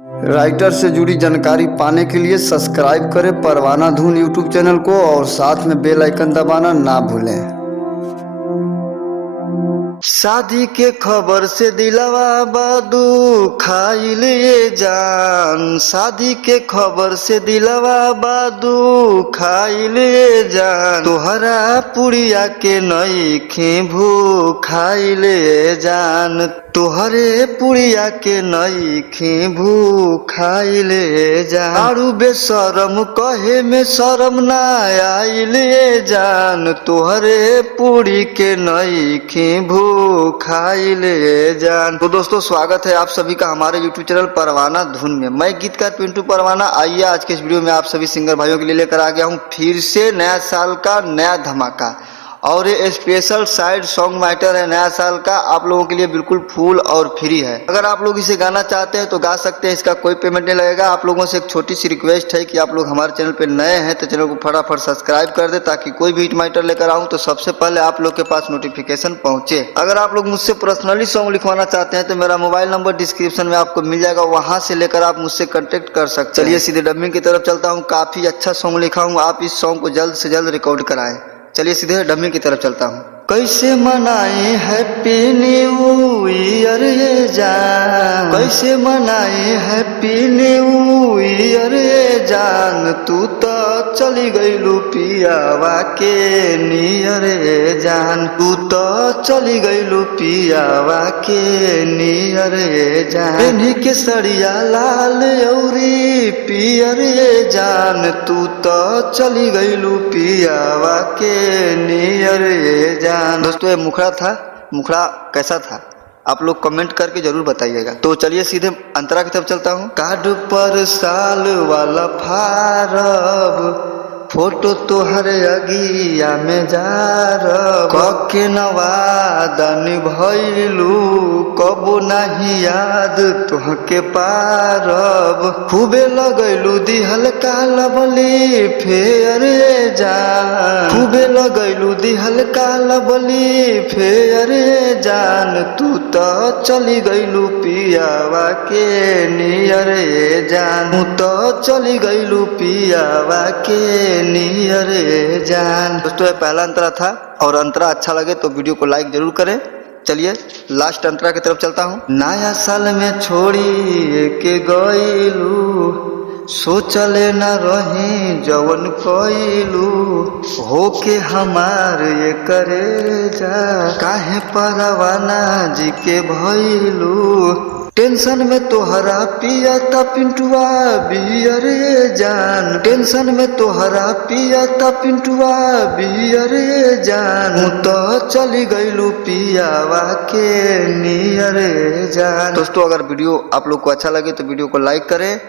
Writer से जुड़ी जानकारी पाने के लिए सब्सक्राइब करें परवाना धुन यूट्यूब चैनल को और साथ में बेल आइकन दबाना ना भूलें। शादी के खबर से दिलवा बादू खाइल ये जान, शादी के खबर से दिलवा बादू खाइल ये जान, तोहरा पुड़िया के नईखे भूखाइल ये जान, तोहरे पुड़िया के नईखे भूखाइल ये जान, आड़ू बेशरम कहे में शरम ना आइल ये जान, तोहरे पुड़ी के नईखे खाइल जान। तो दोस्तों स्वागत है आप सभी का हमारे यूट्यूब चैनल परवाना धुन में। मैं गीतकार पिंटू परवाना। आइए आज के इस वीडियो में आप सभी सिंगर भाइयों के लिए लेकर आ गया हूं फिर से नया साल का नया धमाका, और ये स्पेशल साइड सॉन्ग मैटर है नया साल का, आप लोगों के लिए बिल्कुल फुल और फ्री है। अगर आप लोग इसे गाना चाहते हैं तो गा सकते हैं, इसका कोई पेमेंट नहीं लगेगा। आप लोगों से एक छोटी सी रिक्वेस्ट है कि आप लोग हमारे चैनल पे नए हैं तो चैनल को फटाफट सब्सक्राइब कर दे, ताकि कोई भी हिट मैटर लेकर आऊं तो सबसे पहले आप लोग के पास नोटिफिकेशन पहुंचे। अगर आप लोग मुझसे पर्सनली सॉन्ग लिखवाना चाहते हैं तो मेरा मोबाइल नंबर डिस्क्रिप्शन में आपको मिल जाएगा, वहां से लेकर आप मुझसे कॉन्टेक्ट कर सकते हैं। चलिए सीधे डबिंग की तरफ चलता हूँ। काफी अच्छा सॉन्ग लिखा हूँ, आप इस सॉन्ग को जल्द से जल्द रिकॉर्ड कराएं। चलिए सीधे डमी की तरफ चलता हूँ। कैसे मनाए हैप्पी न्यू ईयर ये जान, कैसे मनाए हैप्पी न्यू ईयर ये जान, तू तो चली गईलू पियावा के नियर ये जान, तू तो चली गईलू पियावा के नियर ये जान, इन्हीं के सड़िया लाल औरी पियर ये जान, तू तो चली गईलू पियावा के नियर ये जान। दोस्तों ये मुखड़ा था, मुखड़ा कैसा था आप लोग कमेंट करके जरूर बताइएगा। तो चलिए सीधे अंतरा की तरफ चलता हूँ। कार्ड पर साल वाला फारब, फोटो तोहर अगिया में जार, कके नवादा निभैलू कबो नहीं याद तोहके पारब, खूबे लगैलू दिहल काला बली फेयर जान, खूबे लगैलू दिहल काला बली फेयर जान, तू तो चली गईलू पियावा के नियर जान, तू तो चली गईलू पियावा के नियर जान। दोस्तों ये पहला अंतरा था, और अंतरा अच्छा लगे तो वीडियो को लाइक जरूर करें। चलिए लास्ट अंतरा की तरफ चलता हूँ। नया साल में छोड़ी के गईलू, सोचले न रही जवन कईलू, होके हमार ये करे जा, काहे परवाना जी के भइलू, टेंशन में तोहरा पिया था पिंटुआ बियर जान, टेंशन में तोहरा पिया था पिंटुआ बियर जान, तो चली गईलू पियावा के नियर जान। दोस्तों अगर वीडियो आप लोग को अच्छा लगे तो वीडियो को लाइक करें,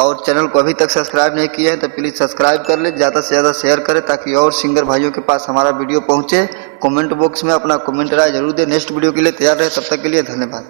और चैनल को अभी तक सब्सक्राइब नहीं किया है तो प्लीज़ सब्सक्राइब कर ले, ज़्यादा से ज़्यादा शेयर करें ताकि और सिंगर भाइयों के पास हमारा वीडियो पहुंचे। कमेंट बॉक्स में अपना कमेंट राय जरूर दे। नेक्स्ट वीडियो के लिए तैयार रहे, तब तक के लिए धन्यवाद।